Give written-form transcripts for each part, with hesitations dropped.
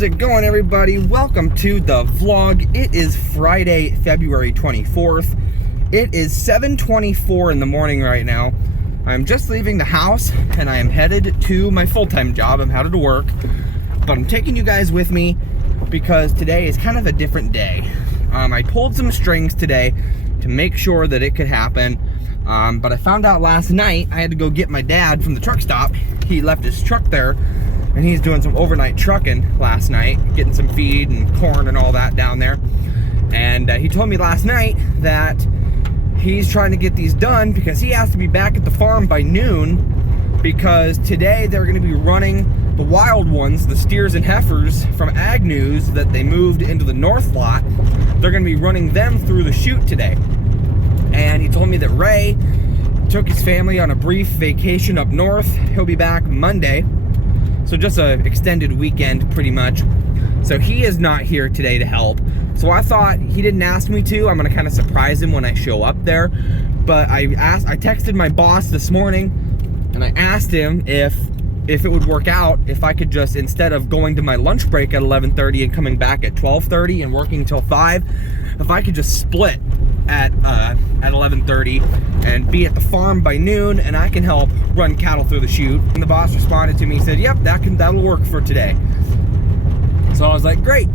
How's it going, everybody? Welcome to the vlog. It is Friday, February 24th. It is 7:24 in the morning right now. I'm just leaving the house and I am headed to my full-time job. I'm headed to work, but I'm taking you guys with me because today is kind of a different day. I pulled some strings today to make sure that it could happen, but I found out last night I had to go get my dad from the truck stop. He left his truck there and he's doing some overnight trucking last night, getting some feed and corn and all that down there. And he told me last night that he's trying to get these done because he has to be back at the farm by noon, because today they're going to be running the wild ones, the steers and heifers from Ag News that they moved into the north lot. They're going to be running them through the chute today. And he told me that Ray took his family on a brief vacation up north. He'll be back Monday. So just an extended weekend, pretty much. So he is not here today to help. So I thought, he didn't ask me to. I'm gonna kind of surprise him when I show up there. But I texted my boss this morning and I asked him if it would work out if I could just, instead of going to my lunch break at 11:30 and coming back at 12:30 and working till 5, if I could just split at 11:30 and be at the farm by noon, and I can help run cattle through the chute. And the boss responded to me, he said, "Yep, that'll work for today." So I was like, great.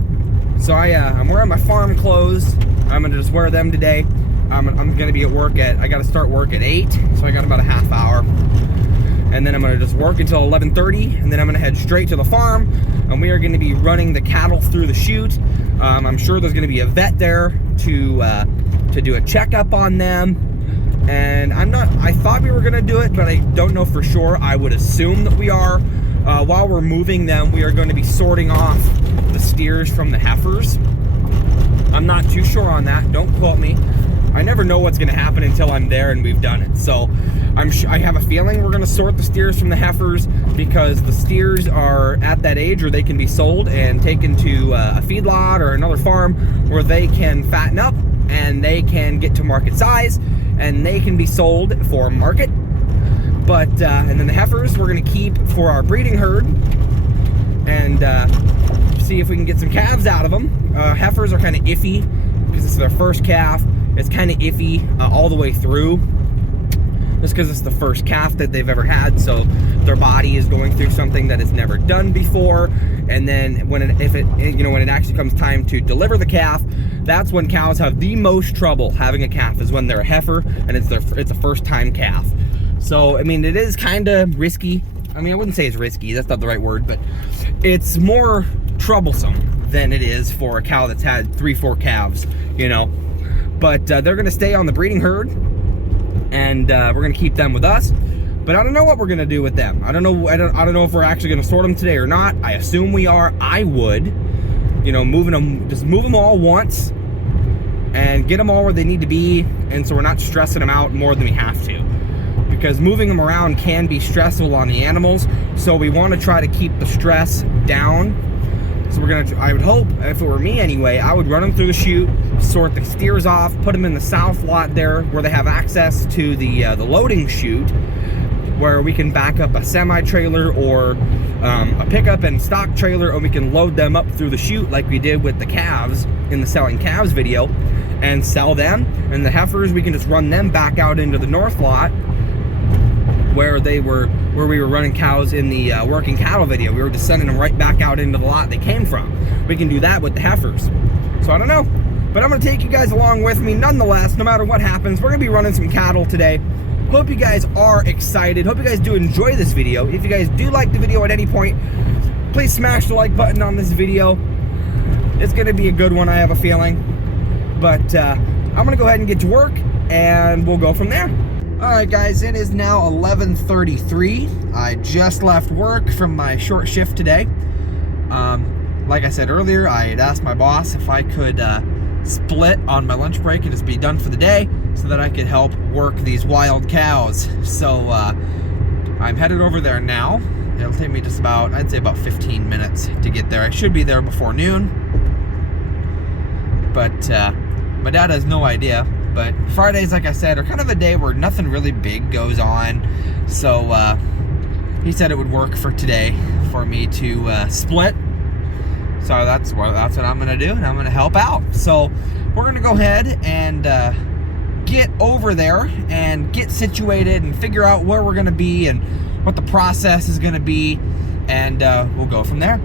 So I'm wearing my farm clothes. I'm gonna just wear them today. I'm gonna be at work I gotta start work at 8, so I got about a half hour. And then I'm gonna just work until 11:30, and then I'm gonna head straight to the farm, and we are gonna be running the cattle through the chute. I'm sure there's gonna be a vet there to do a checkup on them. And I thought we were gonna do it, but I don't know for sure. I would assume that we are. While we're moving them, we are going to be sorting off the steers from the heifers. I'm not too sure on that. Don't quote me. I never know what's going to happen until I'm there and we've done it. So I have a feeling we're going to sort the steers from the heifers, because the steers are at that age where they can be sold and taken to a feedlot or another farm where they can fatten up and they can get to market size and they can be sold for market. But and then the heifers we're going to keep for our breeding herd and see if we can get some calves out of them. Heifers are kind of iffy because it's their first calf. It's kind of iffy all the way through, just because it's the first calf that they've ever had, so their body is going through something that it's never done before. And then when it actually comes time to deliver the calf, that's when cows have the most trouble having a calf, is when they're a heifer and it's a first time calf. So I mean, it is kind of risky. I mean, I wouldn't say it's risky, that's not the right word, but it's more troublesome than it is for a cow that's had 3-4 calves, you know. But they're going to stay on the breeding herd, and we're going to keep them with us. But I don't know what we're going to do with them. I don't know if we're actually going to sort them today or not. I assume we are. I would, you know, just move them all once and get them all where they need to be, and so we're not stressing them out more than we have to, because moving them around can be stressful on the animals. So we want to try to keep the stress down. So I would hope, if it were me anyway, I would run them through the chute, sort the steers off, put them in the south lot there where they have access to the loading chute, where we can back up a semi-trailer or a pickup and stock trailer, and we can load them up through the chute like we did with the calves in the selling calves video, and sell them. And the heifers, we can just run them back out into the north lot where we were running cows in the working cattle video. We were just sending them right back out into the lot they came from. We can do that with the heifers. So I don't know, but I'm gonna take you guys along with me nonetheless. No matter what happens, we're gonna be running some cattle today. Hope you guys are excited. Hope you guys do enjoy this video. If you guys do like the video at any point, please smash the like button on this video. It's gonna be a good one, I have a feeling. But I'm gonna go ahead and get to work, and we'll go from there. Alright guys, it is now 11:33. I just left work from my short shift today. Like I said earlier, I had asked my boss if I could split on my lunch break and just be done for the day, so that I could help work these wild cows. So I'm headed over there now. It'll take me just about, I'd say about 15 minutes to get there. I should be there before noon, but my dad has no idea. But Fridays, like I said, are kind of a day where nothing really big goes on. So he said it would work for today for me to split. So that's what I'm gonna do, and I'm gonna help out. So we're gonna go ahead and get over there and get situated and figure out where we're gonna be and what the process is gonna be, and we'll go from there.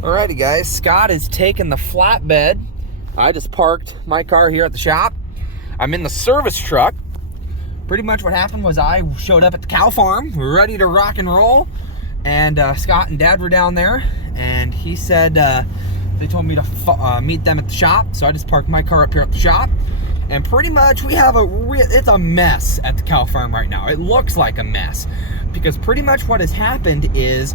Alrighty guys, Scott is taking the flatbed. I just parked my car here at the shop. I'm in the service truck. Pretty much what happened was I showed up at the cow farm. We were ready to rock and roll. And Scott and Dad were down there. And he said, they told me to meet them at the shop. So I just parked my car up here at the shop. And pretty much we have it's a mess at the cow farm right now. It looks like a mess. Because pretty much what has happened is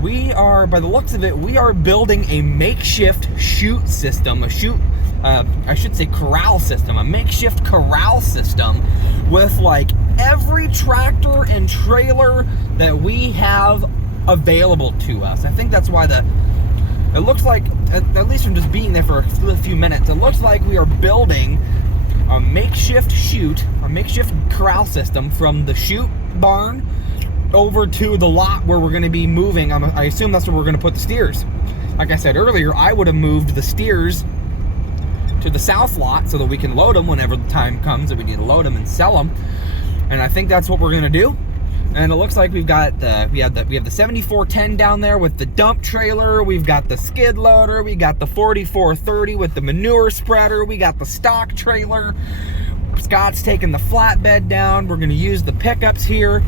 we are, by the looks of it, we are building a makeshift chute system, I should say corral system, a makeshift corral system with like every tractor and trailer that we have available to us. I think that's why it looks like, at least from just being there for a few minutes, it looks like we are building a makeshift chute, a makeshift corral system from the chute barn over to the lot where we're going to be moving. I assume that's where we're going to put the steers. Like I said earlier, I would have moved the steers to the south lot so that we can load them whenever the time comes that we need to load them and sell them. And I think that's what we're going to do. And it looks like we have the 7410 down there with the dump trailer. We've got the skid loader. We got the 4430 with the manure spreader. We got the stock trailer. Scott's taking the flatbed down. We're going to use the pickups here.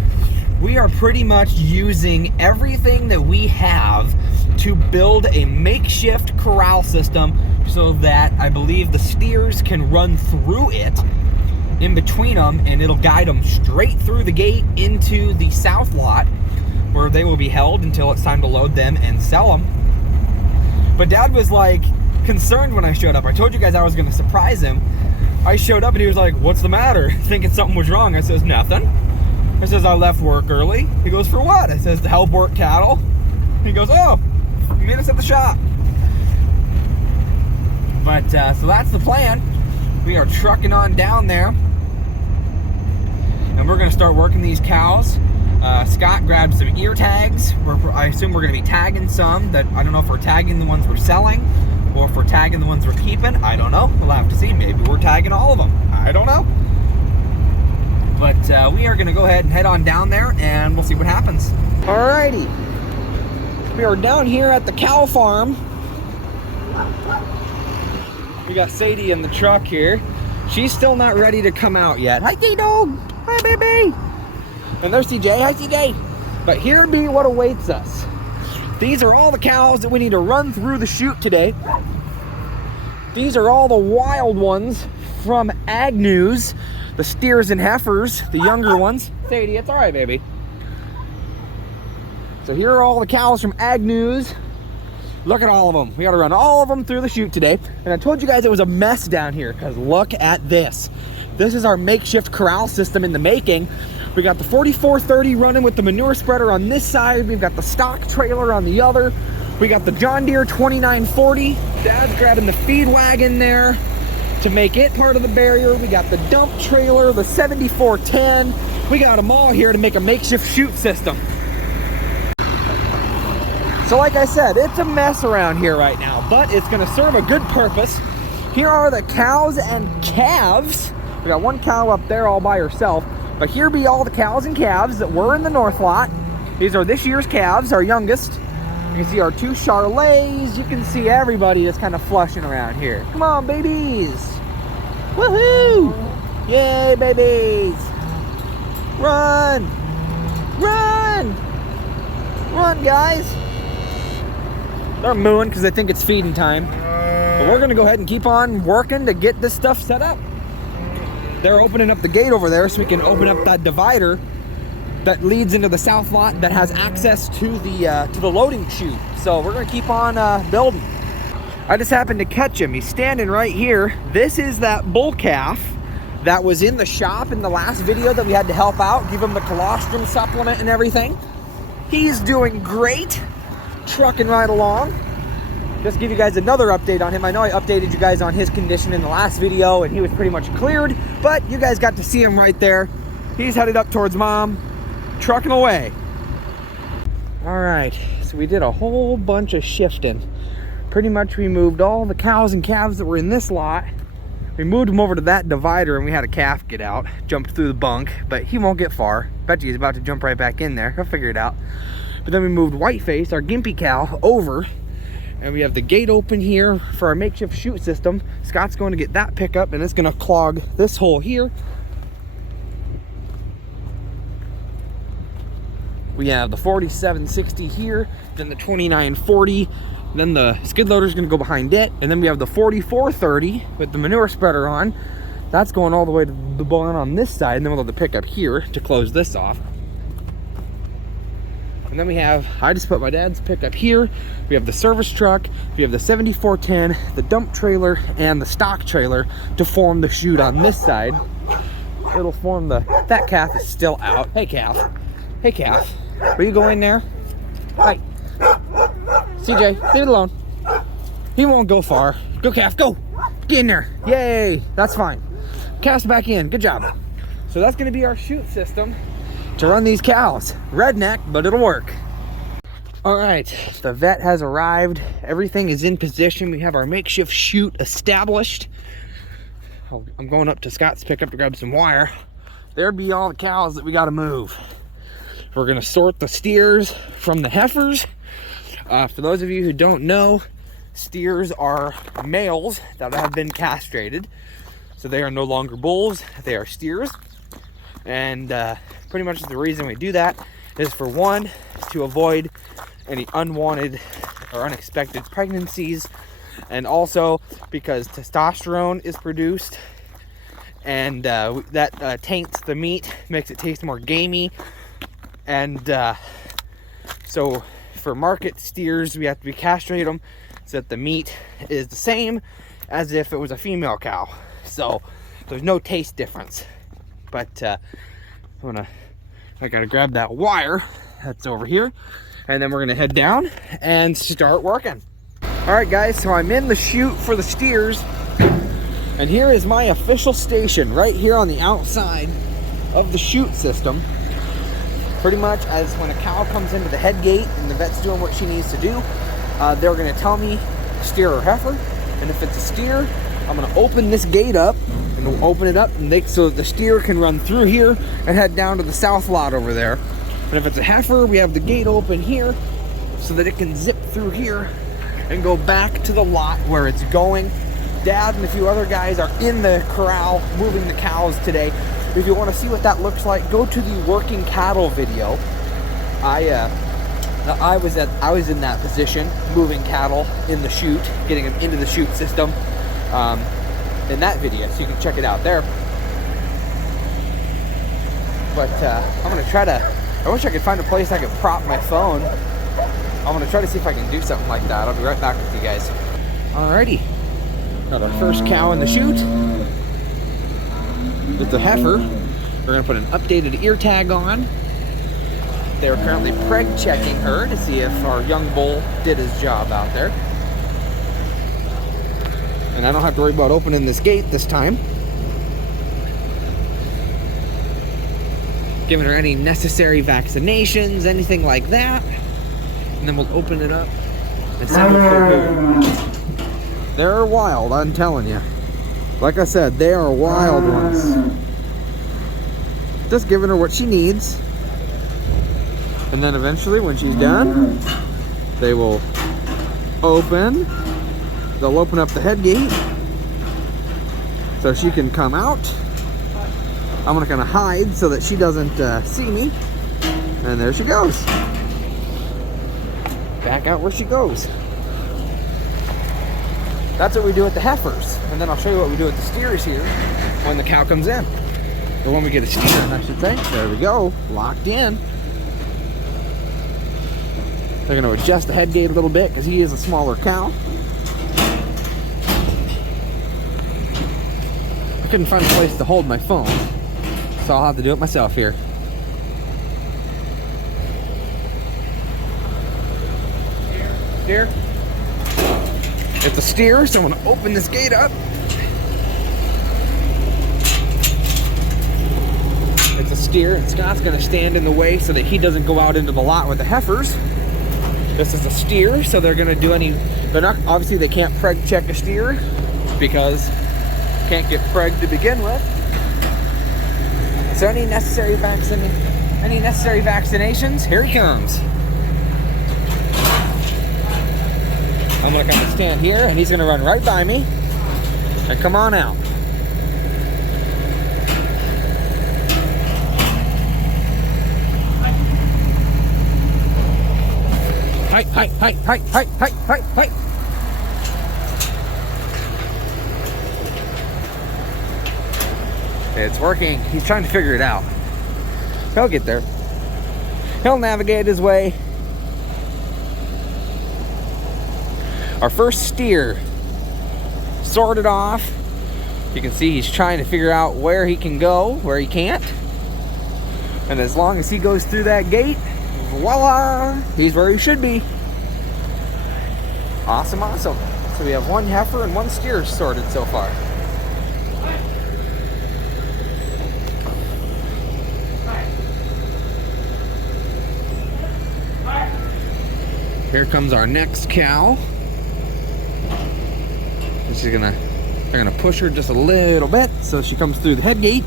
We are pretty much using everything that we have to build a makeshift corral system so that I believe the steers can run through it in between them, and it'll guide them straight through the gate into the south lot where they will be held until it's time to load them and sell them. But Dad was like concerned when I showed up. I told you guys I was going to surprise him. I showed up and he was like, "What's the matter?" Thinking something was wrong. I says, "Nothing." I says, "I left work early." He goes, "For what?" I says, "To help work cattle." He goes, "Oh, you meet us at the shop." But so that's the plan. We are trucking on down there, and we're going to start working these cows. Scott grabbed some ear tags. I assume we're going to be tagging some. That I don't know if we're tagging the ones we're selling or if we're tagging the ones we're keeping. I don't know. We'll have to see. Maybe we're tagging all of them. I don't know. But we are going to go ahead and head on down there, and we'll see what happens. Alrighty. We are down here at the cow farm. We got Sadie in the truck here. She's still not ready to come out yet. Hi, T-Dog. Hi, baby. And there's CJ. Hi, CJ. But here be what awaits us. These are all the cows that we need to run through the chute today. These are all the wild ones from Ag News. The steers and heifers, the younger ones. Sadie, it's all right, baby. So here are all the cows from Ag News. Look at all of them. We got to run all of them through the chute today. And I told you guys it was a mess down here because look at this. This is our makeshift corral system in the making. We got the 4430 running with the manure spreader on this side. We've got the stock trailer on the other. We got the John Deere 2940. Dad's grabbing the feed wagon there to make it part of the barrier. We got the dump trailer, the 7410. We got them all here to make a makeshift chute system. So like I said, it's a mess around here right now, but it's going to serve a good purpose. Here are the cows and calves. We got one cow up there all by herself, but here be all the cows and calves that were in the north lot. These are this year's calves, our youngest. You can see our two Charolais. You can see everybody that's kind of flushing around here. Come on, babies. Woohoo! Yay, babies. Run! Run! Run, guys. They're mooing because they think it's feeding time. But we're going to go ahead and keep on working to get this stuff set up. They're opening up the gate over there so we can open up that divider that leads into the south lot that has access to the loading chute. So we're going to keep on building. I just happened to catch him. He's standing right here. This is that bull calf that was in the shop in the last video that we had to help out, give him the colostrum supplement and everything. He's doing great. Trucking right along. Just give you guys another update on him. I know I updated you guys on his condition in the last video and he was pretty much cleared, but you guys got to see him right there. He's headed up towards mom, trucking away. All right, so we did a whole bunch of shifting. pretty much we moved all the cows and calves that were in this lot. We moved them over to that divider, and we had a calf get out, jumped through the bunk, but he won't get far. Bet you he's about to jump right back in there. He'll figure it out. But then we moved Whiteface, our gimpy cow, over, and we have the gate open here for our makeshift chute system. Scott's going to get that pickup, and it's going to clog this hole here. We have the 4760 here, then the 2940. Then the skid loader is going to go behind it, and then we have the 4430 with the manure spreader on. That's going all the way to the barn on this side, and then we'll have the pickup here to close this off. And then we have, I just put my dad's pickup here. We have the service truck, we have the 7410, the dump trailer, and the stock trailer to form the chute on this side. It'll form that calf is still out. Hey calf, will you go in there? Hi. CJ, leave it alone. He won't go far. Go calf, go. Get in there. Yay, that's fine. Calf's back in, good job. So that's gonna be our chute system to run these cows. Redneck, but it'll work. All right, the vet has arrived. Everything is in position. We have our makeshift chute established. I'm going up to Scott's pickup to grab some wire. There be all the cows that we gotta move. We're gonna sort the steers from the heifers. For those of you who don't know, steers are males that have been castrated. So they are no longer bulls, they are steers. And pretty much the reason we do that is for one, to avoid any unwanted or unexpected pregnancies. And also because testosterone is produced, and that taints the meat, makes it taste more gamey. And so for market steers, we have to castrate them so that the meat is the same as if it was a female cow. So there's no taste difference. But I gotta grab that wire that's over here, and then we're gonna head down and start working. All right, guys, so I'm in the chute for the steers, and here is my official station right here on the outside of the chute system. Pretty much as when a cow comes into the head gate and the vet's doing what she needs to do, they're gonna tell me steer or heifer. And if it's a steer, I'm gonna open this gate up, and we'll open it up so that the steer can run through here and head down to the south lot over there. And if it's a heifer, we have the gate open here so that it can zip through here and go back to the lot where it's going. Dad and a few other guys are in the corral moving the cows today. If you want to see what that looks like, go to the working cattle video. I was in that position, moving cattle in the chute, getting them into the chute system in that video, so you can check it out there. But I'm gonna try to, I wish I could find a place I could prop my phone. I'm gonna try to see if I can do something like that. I'll be right back with you guys. Alrighty, got our first cow in the chute. It's a heifer. We're gonna put an updated ear tag on. They're currently preg checking her to see if our young bull did his job out there. And I don't have to worry about opening this gate this time. Giving her any necessary vaccinations, anything like that. And then we'll open it up and send her through. They're wild, I'm telling you. Like I said, they are wild ones. Just giving her what she needs. And then eventually, when she's done, they will open. They'll open up the head gate so she can come out. I'm not gonna hide so that she doesn't see me. And there she goes. Back out where she goes. That's what we do with the heifers. And then I'll show you what we do with the steers here when the cow comes in. Or when we get a steer, I should say. There we go, locked in. They're gonna adjust the head gate a little bit because he is a smaller cow. I couldn't find a place to hold my phone, so I'll have to do it myself here. Steer. It's a steer, so I'm gonna open this gate up. It's a steer, and Scott's gonna stand in the way so that he doesn't go out into the lot with the heifers. This is a steer, so they're gonna do they're not, obviously they can't preg check a steer because can't get preg to begin with. So any necessary vaccinations, here he comes. I'm gonna kind of stand here and he's gonna run right by me and come on out. Hi, hi, hi, hi, hi, hi, hi, hi. It's working. He's trying to figure it out. He'll get there. He'll navigate his way. Our first steer sorted off. You can see he's trying to figure out where he can go, where he can't. And as long as he goes through that gate, voila, he's where he should be. Awesome, awesome. So we have one heifer and one steer sorted so far. Here comes our next cow. They're gonna push her just a little bit so she comes through the head gate.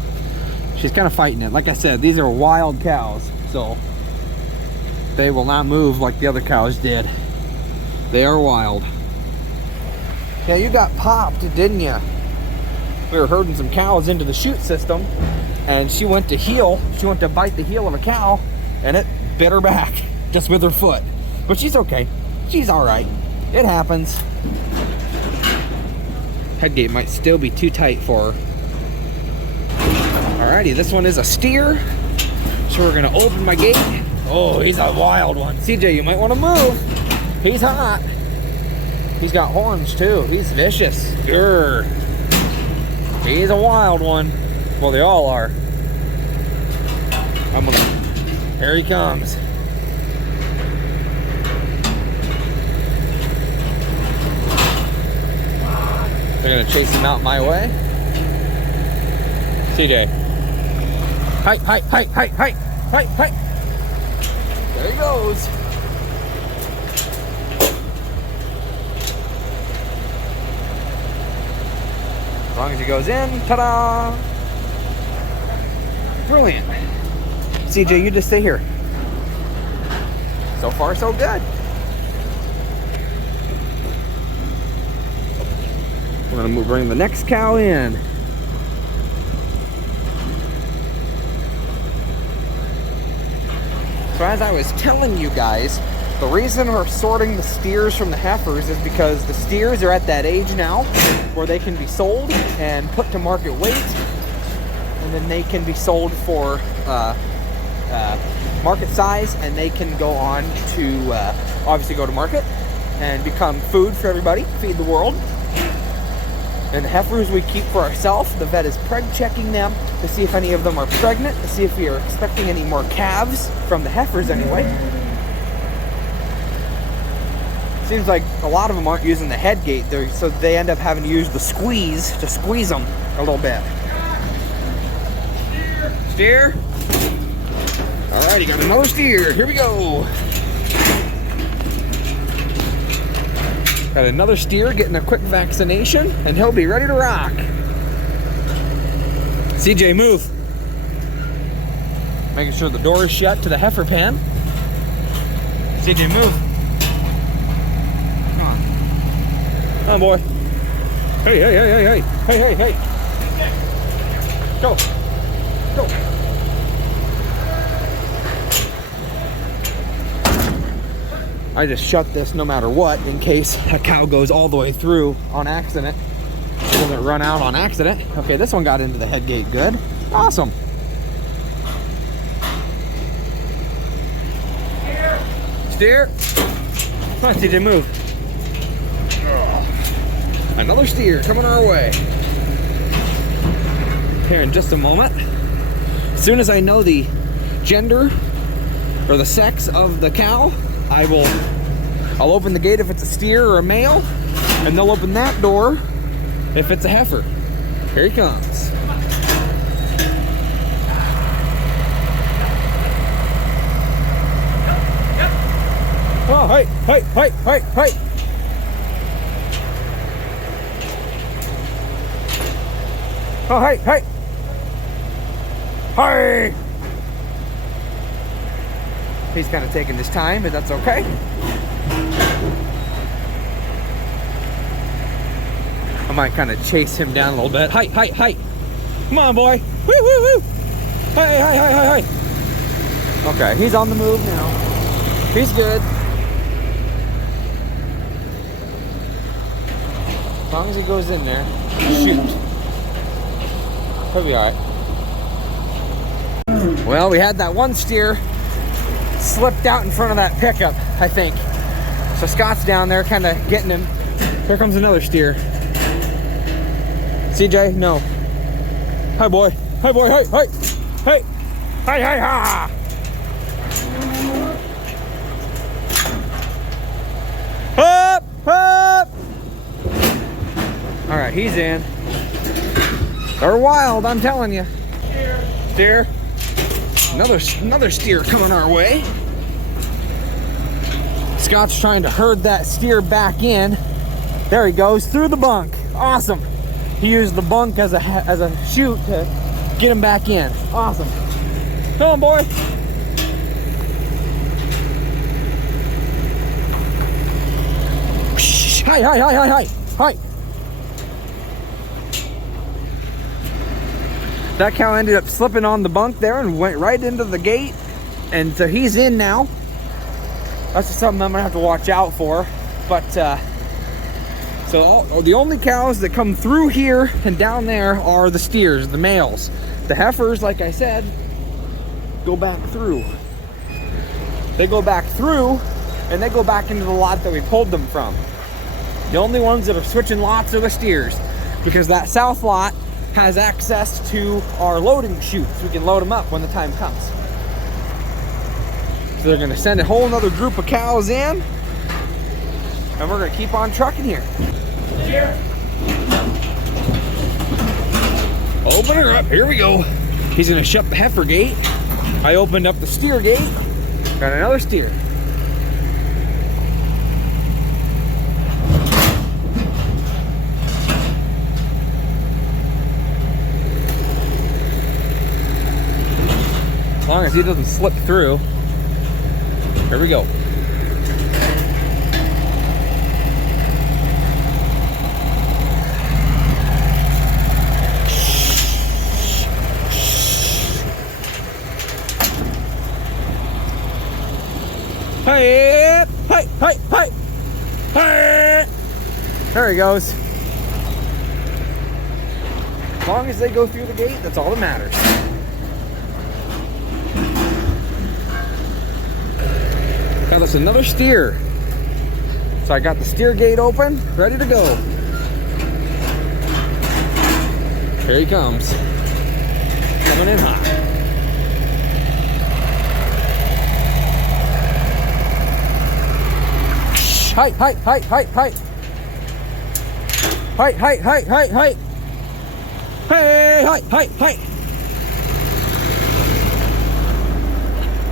She's kind of fighting it. Like I said, these are wild cows, so they will not move like the other cows did. They are wild. Yeah, you got popped, didn't you? We were herding some cows into the chute system, and she went to bite the heel of a cow, and it bit her back, just with her foot. But she's okay. She's all right. It happens. Headgate might still be too tight for her. Alrighty, this one is a steer. So we're gonna open my gate. Oh, he's a wild one. CJ, you might want to move. He's hot. He's got horns too. He's vicious. Grr. He's a wild one. Well, they all are. Here he comes. They're gonna chase him out my way. CJ. Hi, hi, hi, hi, hi, hi, hi. There he goes. As long as he goes in, ta-da! Brilliant. CJ, you just stay here. So far, so good. We're gonna bring the next cow in. So as I was telling you guys, the reason we're sorting the steers from the heifers is because the steers are at that age now where they can be sold and put to market weight, and then they can be sold for market size, and they can go on to obviously go to market and become food for everybody, feed the world. And the heifers we keep for ourselves. The vet is preg checking them to see if any of them are pregnant, to see if we are expecting any more calves from the heifers anyway. Seems like a lot of them aren't using the head gate, so they end up having to use the squeeze to squeeze them a little bit. Steer. All right, you got another steer. Here we go. Got another steer getting a quick vaccination, and he'll be ready to rock. CJ, move. Making sure the door is shut to the heifer pen. CJ, move. Come on. Come on, boy. Hey, hey, hey, hey, hey. Hey, hey, hey. Go. Go. I just shut this no matter what in case a cow goes all the way through on accident. It doesn't run out on accident. Okay, this one got into the head gate good. Awesome. Steer. Come on, CJ, move. Another steer coming our way. Here in just a moment. As soon as I know the gender or the sex of the cow, I'll open the gate if it's a steer or a male, and they'll open that door if it's a heifer. Here he comes. Oh, Oh, hey, hey, hey, hey, hey. Oh, hey, hey. Hey. He's kind of taking his time, but that's okay. I might kind of chase him down a little bit. Hey, hey, hey. Come on, boy. Woo, woo, woo. Hey, hey, hey, hey, hey. Okay, he's on the move now. He's good. As long as he goes in there, shoot. He'll be all right. Well, we had that one steer slipped out in front of that pickup, I think. So Scott's down there kind of getting him. Here comes another steer. CJ, no. Hi, boy. Hi, boy. Hey, hey. Hey. Hey, hey, ha. Up, up. All right, he's in. They're wild, I'm telling you. Steer. Another steer coming our way. Scott's trying to herd that steer back in. There he goes, through the bunk. Awesome. He used the bunk as a chute to get him back in. Awesome. Come on, boy. Hi, hi, hi, hi, hi. Hi. That cow ended up slipping on the bunk there and went right into the gate. And so he's in now. That's just something I'm gonna have to watch out for. But so the only cows that come through here and down there are the steers, the males. The heifers, like I said, go back through. They go back through and they go back into the lot that we pulled them from. The only ones that are switching lots are the steers, because that south lot has access to our loading chutes. We can load them up when the time comes. So they're gonna send a whole nother group of cows in, and we're gonna keep on trucking here. Here. Open her up, here we go. He's gonna shut the heifer gate. I opened up the steer gate. Got another steer. As long as he doesn't slip through. Here we go. Hey, hey, hey, hey, hey. There he goes. As long as they go through the gate, that's all that matters. Got us another steer. So I got the steer gate open, ready to go. Here he comes. Coming in hot. Height, height, height, height, height. Height, height, height, height, height. Hey, height, height, height.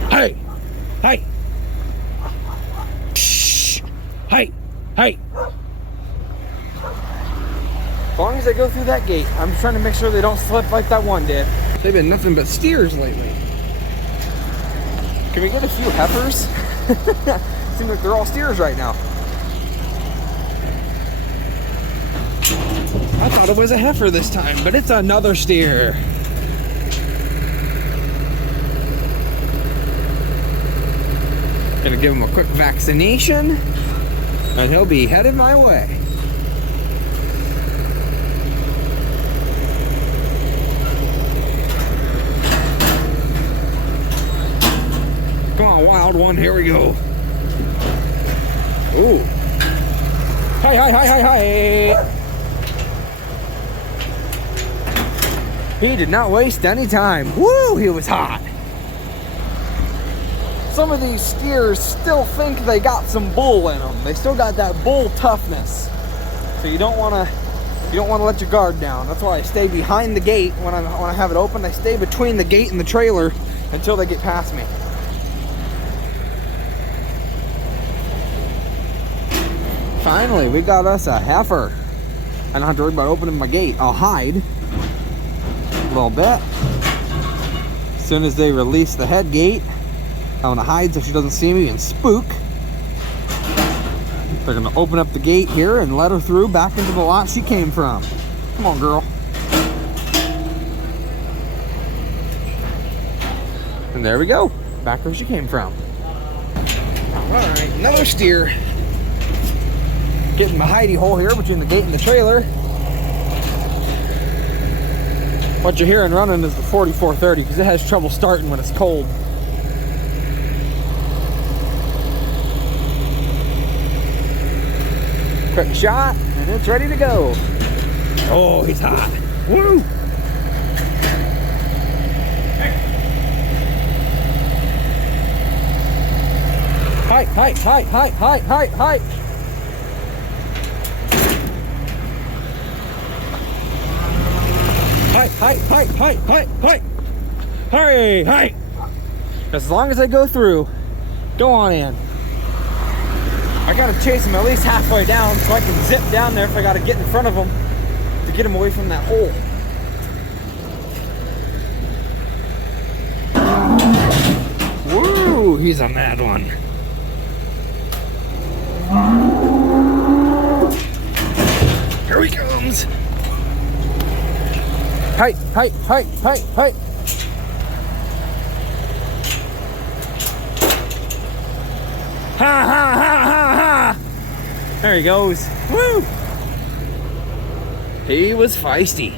Hey, height. Hey, hey. As long as they go through that gate, I'm just trying to make sure they don't slip like that one did. They've been nothing but steers lately. Can we get a few heifers? Seems like they're all steers right now. I thought it was a heifer this time, but it's another steer. Gonna give him a quick vaccination, and he'll be headed my way. Come on, wild one, here we go. Ooh. Hi, hi, hi, hi, hi. He did not waste any time. Woo, he was hot. Some of these steers still think they got some bull in them. They still got that bull toughness. So you don't want to let your guard down. That's why I stay behind the gate when I have it open. I stay between the gate and the trailer until they get past me. Finally, we got us a heifer. I don't have to worry about opening my gate. I'll hide a little bit. As soon as they release the head gate, I want to hide so she doesn't see me and spook. They're going to open up the gate here and let her through back into the lot she came from. Come on, girl. And there we go. Back where she came from. Alright, another steer. Getting my hidey hole here between the gate and the trailer. What you're hearing running is the 4430 because it has trouble starting when it's cold. Quick shot, and it's ready to go. Oh, he's hot. Woo! Height, height, height, height, height, height, height. Height, height, height, height, height, height. Hey, height. As long as I go through, go on in. I gotta chase him at least halfway down so I can zip down there if I gotta get in front of him to get him away from that hole. Woo, he's a mad one. Here he comes. Height, height, height, height, height. Ha ha ha ha ha! There he goes. Woo! He was feisty.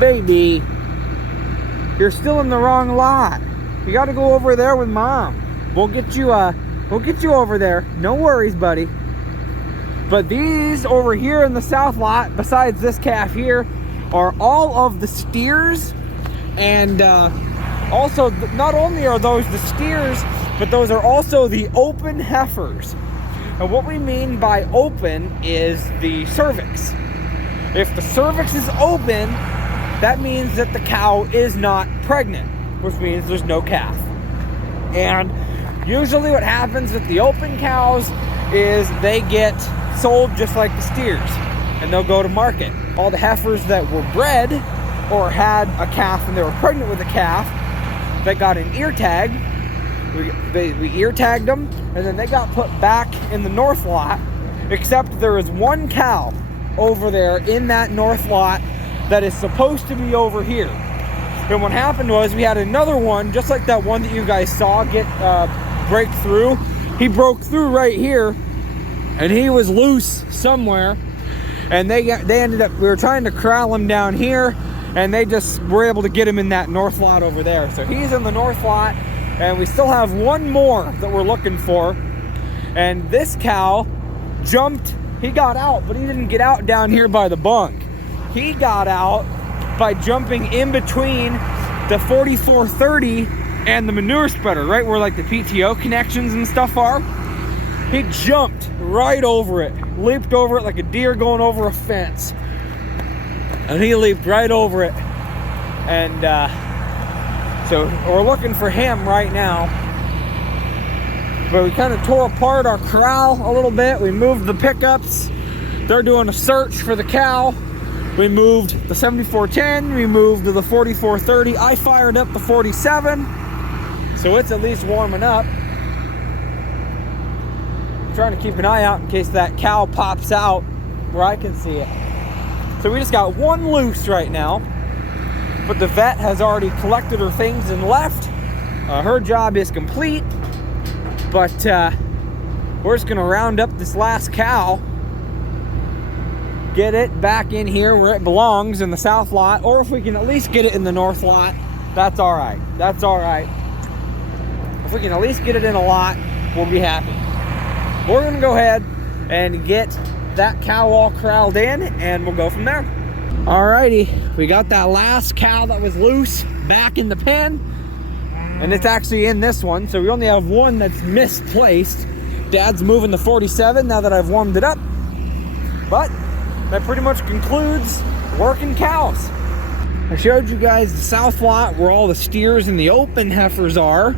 baby, you're still in the wrong lot. You got to go over there with mom. We'll get you over there. No worries, buddy. But these over here in the south lot, besides this calf here, are all of the steers. And also, not only are those the steers, but those are also the open heifers. And what we mean by open is the cervix. If the cervix is open, that means that the cow is not pregnant, which means there's no calf. And usually what happens with the open cows is they get sold just like the steers, and they'll go to market. All the heifers that were bred or had a calf and they were pregnant with a calf, they got an ear tag. We ear tagged them, and then they got put back in the north lot, except there is one cow over there in that north lot that is supposed to be over here. And what happened was we had another one, just like that one that you guys saw break through. He broke through right here, and he was loose somewhere. And they ended up, we were trying to corral him down here, and they just were able to get him in that north lot over there. So he's in the north lot, and we still have one more that we're looking for. And this cow jumped, he got out, but he didn't get out down here by the bunk. He got out by jumping in between the 4430 and the manure spreader, right where like the PTO connections and stuff are. He jumped right over it, leaped over it like a deer going over a fence. And he leaped right over it. And so we're looking for him right now. But we kind of tore apart our corral a little bit. We moved the pickups. They're doing a search for the cow. We moved the 7410, we moved to the 4430. I fired up the 47, so it's at least warming up. I'm trying to keep an eye out in case that cow pops out where I can see it. So we just got one loose right now, but the vet has already collected her things and left. Her job is complete, but we're just gonna round up this last cow, get it back in here where it belongs in the south lot, or if we can at least get it in the north lot, that's all right. That's all right. If we can at least get it in a lot, we'll be happy. We're gonna go ahead and get that cow all corralled in, and we'll go from there. Alrighty, we got that last cow that was loose back in the pen, and it's actually in this one, so we only have one that's misplaced. Dad's moving the 47 now that I've warmed it up, but that pretty much concludes working cows. I showed you guys the south lot where all the steers and the open heifers are.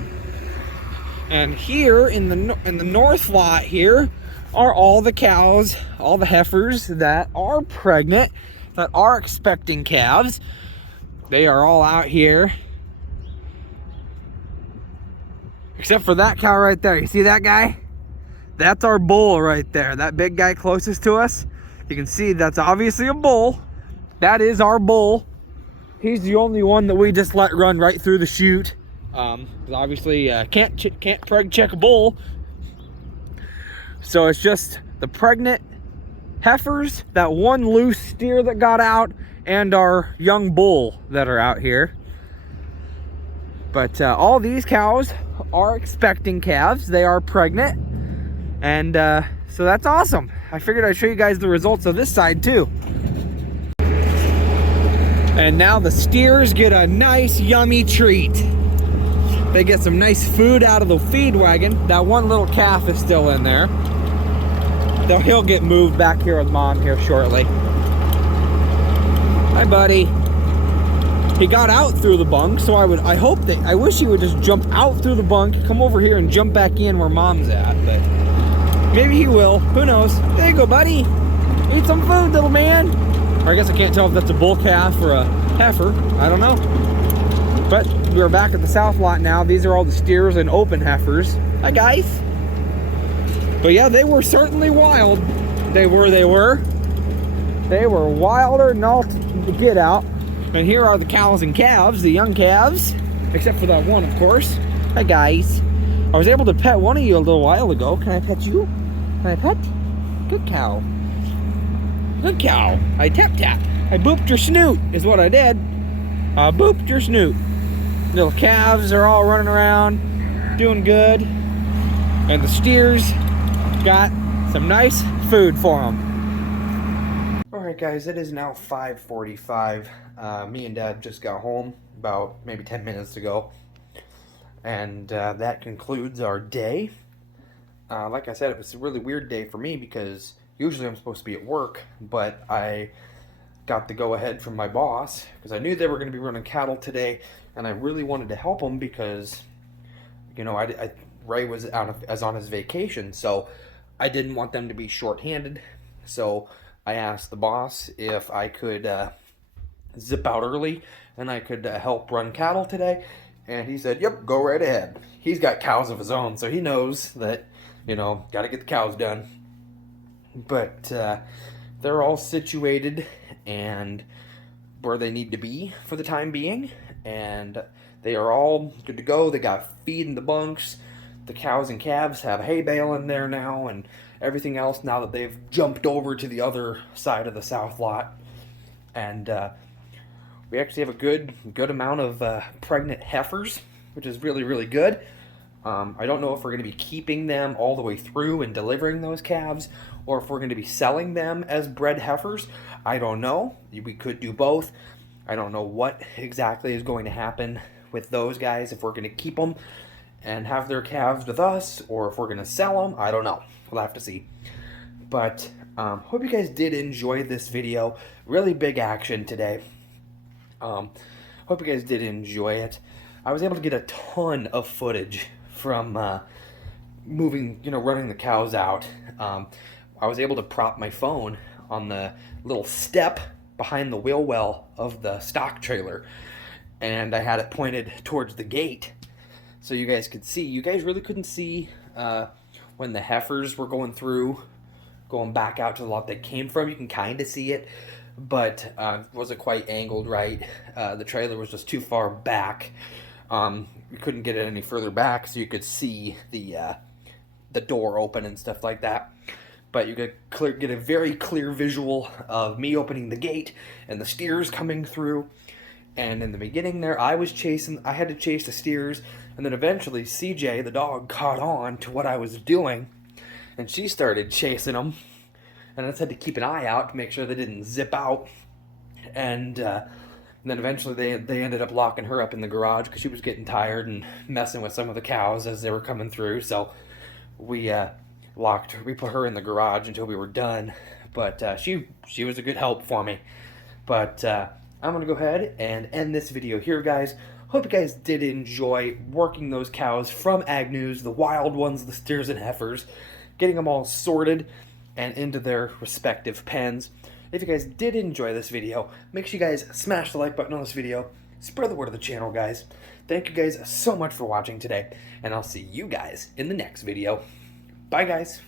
And here in the north lot here are all the cows, all the heifers that are pregnant, that are expecting calves. They are all out here. Except for that cow right there. You see that guy? That's our bull right there. That big guy closest to us. You can see that's obviously a bull. That is our bull. He's the only one that we just let run right through the chute. Obviously can't preg check a bull. So it's just the pregnant heifers, that one loose steer that got out, and our young bull that are out here. But all these cows are expecting calves. They are pregnant. And so that's awesome. I figured I'd show you guys the results of this side too. And now the steers get a nice yummy treat. They get some nice food out of the feed wagon. That one little calf is still in there. He'll get moved back here with mom here shortly. Hi, buddy. He got out through the bunk, so I wish he would just jump out through the bunk, come over here and jump back in where mom's at, but maybe he will. Who knows? There you go, buddy. Eat some food, little man. Or I guess I can't tell if that's a bull calf or a heifer. I don't know. But we're back at the south lot now. These are all the steers and open heifers. Hi, guys. But yeah, they were certainly wild. They were wilder than all to get out. And here are the cows and calves, the young calves, except for that one, of course. Hi, guys. I was able to pet one of you a little while ago. Can I pet you? Can I pet? Good cow. Good cow. I tap tap. I booped your snoot is what I did. I booped your snoot. Little calves are all running around, doing good. And the steers got some nice food for them. Alright guys, it is now 5:45. Me and Dad just got home about maybe 10 minutes ago. And that concludes our day. Like I said, it was a really weird day for me because usually I'm supposed to be at work, but I got the go-ahead from my boss because I knew they were going to be running cattle today, and I really wanted to help them because, you know, Ray was on his vacation, so I didn't want them to be short-handed. So I asked the boss if I could zip out early and I could help run cattle today, and he said, "Yep, go right ahead." He's got cows of his own, so he knows that, you know, got to get the cows done. But they're all situated and where they need to be for the time being, and they are all good to go. They got feed in the bunks. The cows and calves have hay bale in there now and everything else now that they've jumped over to the other side of the south lot. And we actually have a good amount of pregnant heifers, which is really, really good. I don't know if we're going to be keeping them all the way through and delivering those calves, or if we're going to be selling them as bred heifers. I don't know. We could do both. I don't know what exactly is going to happen with those guys, if we're going to keep them and have their calves with us, or if we're going to sell them. I don't know. We'll have to see. But hope you guys did enjoy this video. Really big action today. Hope you guys did enjoy it. I was able to get a ton of footage from running the cows out. I was able to prop my phone on the little step behind the wheel well of the stock trailer, and I had it pointed towards the gate so you guys could see. You guys really couldn't see when the heifers were going back out to the lot they came from. You can kind of see it, but it wasn't quite angled right. The trailer was just too far back. We couldn't get it any further back so you could see the door open and stuff like that. But you could get a very clear visual of me opening the gate and the steers coming through. And in the beginning there, I had to chase the steers, and then eventually CJ, the dog, caught on to what I was doing, and she started chasing them. And I just had to keep an eye out to make sure they didn't zip out. And then eventually they ended up locking her up in the garage because she was getting tired and messing with some of the cows as they were coming through. So we put her in the garage until we were done. But she was a good help for me. But I'm going to go ahead and end this video here, guys. Hope you guys did enjoy working those cows from Agnew's, the wild ones, the steers and heifers, getting them all sorted and into their respective pens. If you guys did enjoy this video, make sure you guys smash the like button on this video. Spread the word of the channel, guys. Thank you guys so much for watching today, and I'll see you guys in the next video. Bye, guys.